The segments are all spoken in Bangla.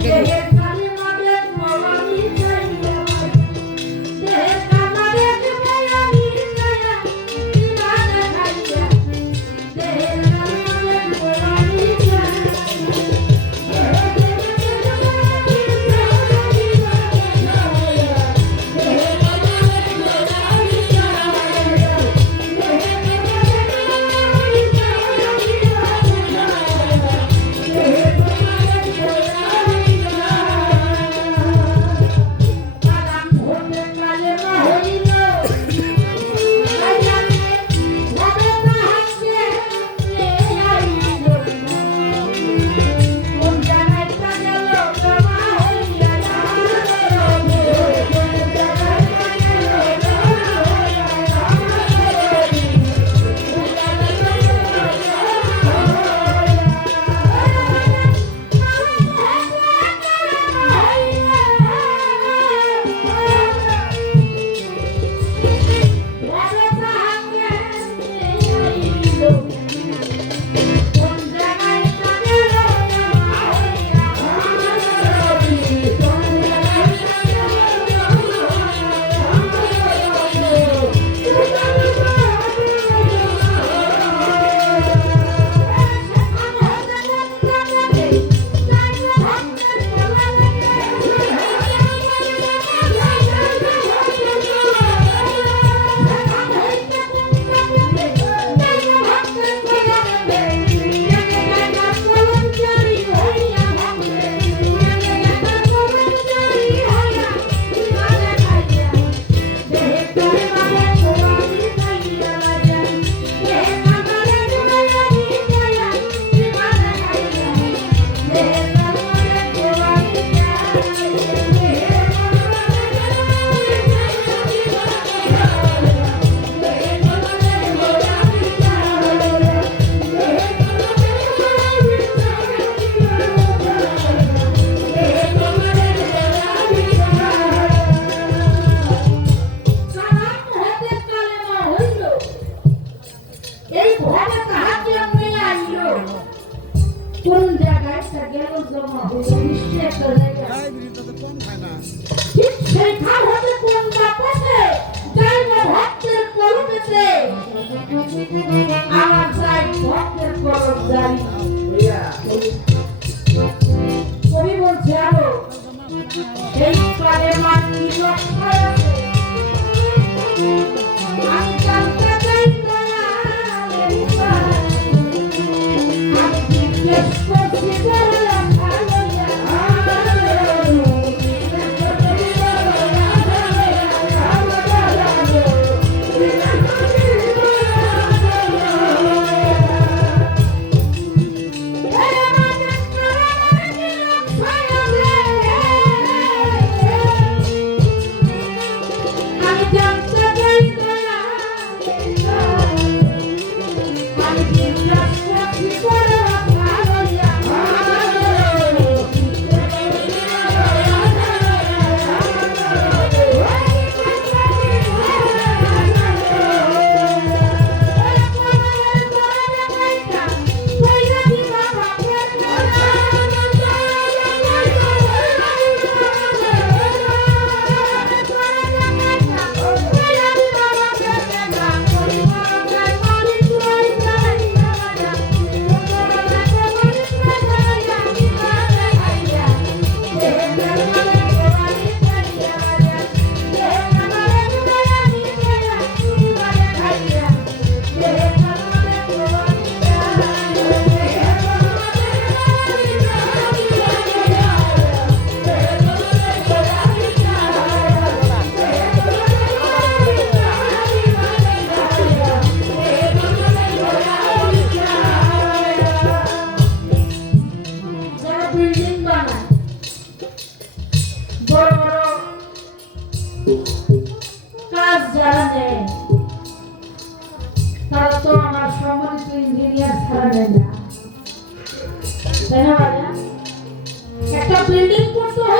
good, good. সেই কালে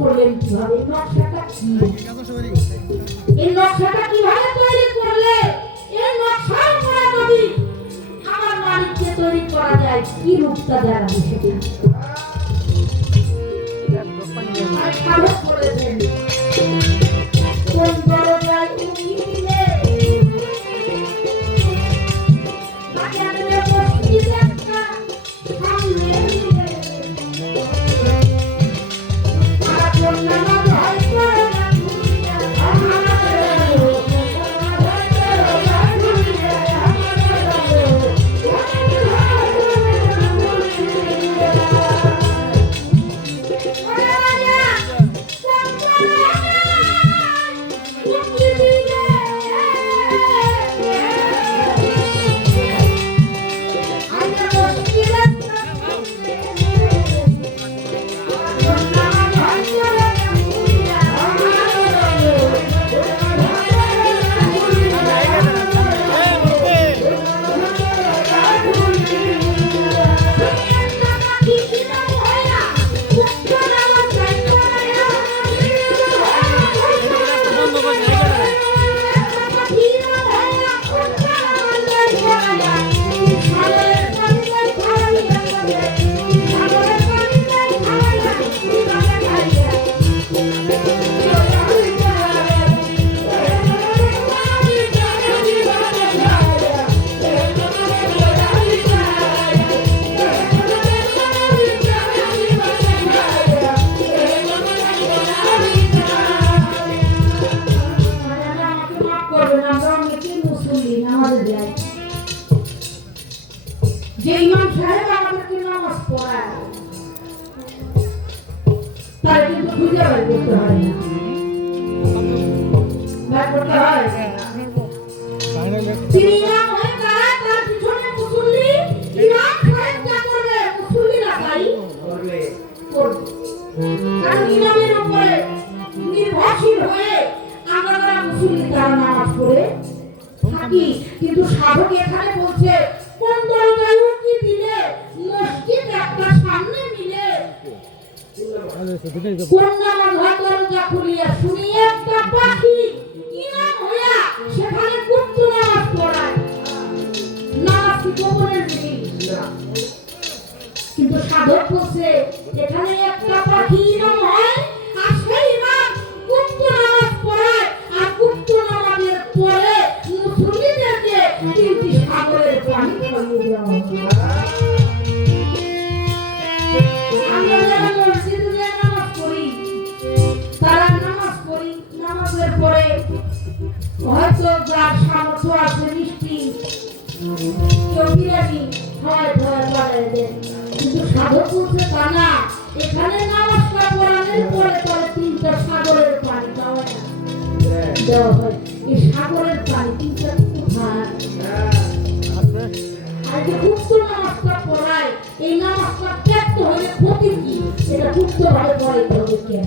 করলেন কীভাবে? নকশাটা কি এই নকশাটা কীভাবে তৈরি করলে? এই নকশার করা যদি আমার মালিককে তৈরি করা যায়? কি রূপটা দেওয়া সেটা? করেছেন তার কিন্তু খুঁজে বের করতে হয় তাই কিন্তু সাধক এখানে বলছে কোন দরজায় কোন নামাজ দরজা খুলিয়া শুনি একটা পাখি ইমাম হইয়া সেখানে গুপ্ত নামাজ পড়ায়। নামাজ গোপনের কিন্তু সাধক বলছে এখানে একটা পাখি ইমাম যার সামর্থ্য আছে বাড়ায় কিন্তু সাধক তা না। এখানে পরে পরে তিনটা সাগরের পানি দেওয়া এই সাগরের পানি তিনটা কোথায় আর যে গুপ্ত পড়ায়, এই নামাজটা ত্যাক্ত হলে ক্ষতি কি? এটা গুপ্ত ভাবে পড়াইতে হবে কেন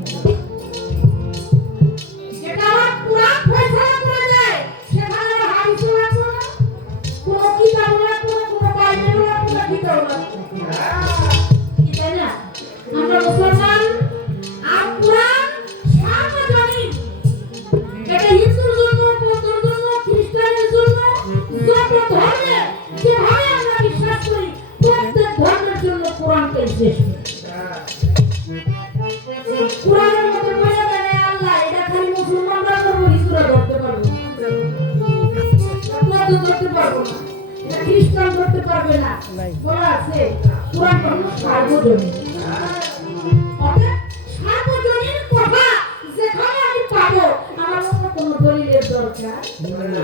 Thank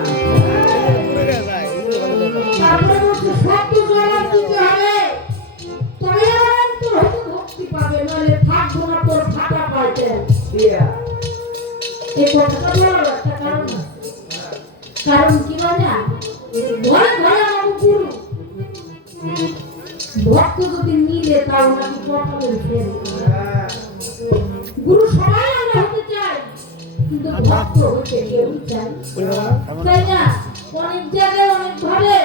you. গুরু সবাই আমরা হতে চাই কিন্তু ভক্ত হতে কেউ চাই অনেক জায়গায় অনেক ভাবে